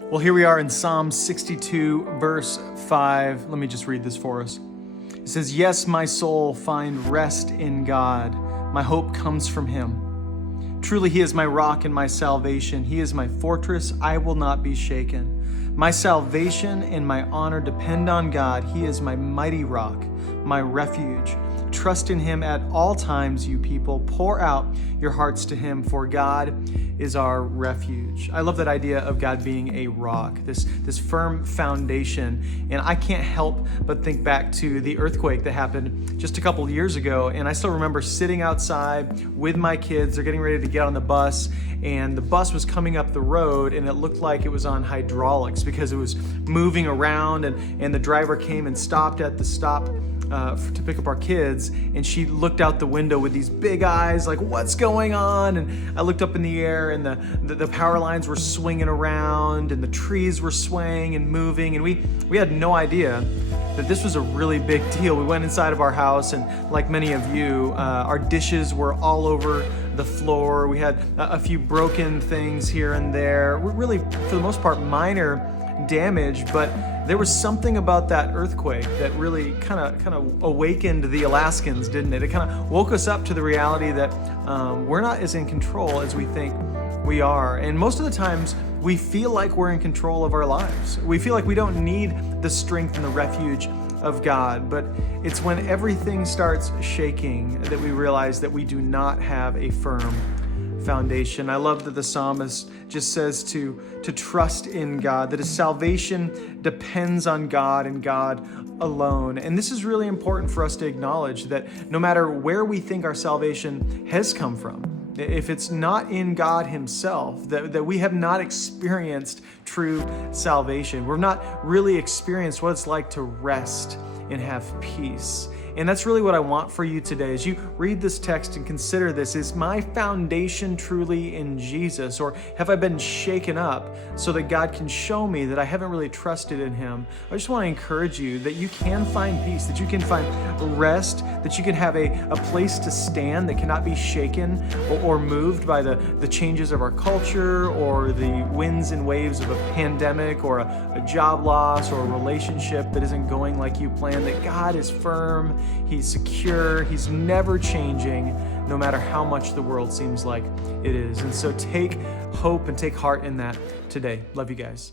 Well, here we are in Psalm 62, verse 5. Let me just read this for us. It says, "Yes, my soul, find rest in God. My hope comes from him. Truly, he is my rock and my salvation. He is my fortress. I will not be shaken. My salvation and my honor depend on God. He is my mighty rock, my refuge. Trust in him at all times, you people. Pour out your hearts to him, for God is our refuge." I love that idea of God being a rock, this firm foundation. And I can't help but think back to the earthquake that happened just a couple of years ago. And I still remember sitting outside with my kids. They're getting ready to get on the bus, and the bus was coming up the road, and it looked like it was on hydraulics because it was moving around. And the driver came and stopped at the stop to pick up our kids, and she looked out the window with these big eyes like, "What's going on?" And I looked up in the air, and the power lines were swinging around, and the trees were swaying and moving, and we had no idea that this was a really big deal. We went inside of our house, and like many of you, our dishes were all over the floor. We had a few broken things here and there. We're really, for the most part, minor damage, but there was something about that earthquake that really kind of awakened the Alaskans, didn't it? It kind of woke us up to the reality that we're not as in control as we think we are. And most of the times we feel like we're in control of our lives. We feel like we don't need the strength and the refuge of God, but it's when everything starts shaking that we realize that we do not have a firm foundation. I love that the psalmist just says to trust in God, that his salvation depends on God and God alone. And this is really important for us to acknowledge, that no matter where we think our salvation has come from, if it's not in God himself, that we have not experienced true salvation. We've not really experienced what it's like to rest and have peace. And that's really what I want for you today. As you read this text and consider this, is my foundation truly in Jesus? Or have I been shaken up so that God can show me that I haven't really trusted in him? I just want to encourage you that you can find peace, that you can find rest, that you can have a place to stand that cannot be shaken or moved by the changes of our culture, or the winds and waves of a pandemic, or a job loss, or a relationship that isn't going like you planned. That God is firm, he's secure, he's never changing, no matter how much the world seems like it is. And so take hope and take heart in that today. Love you guys.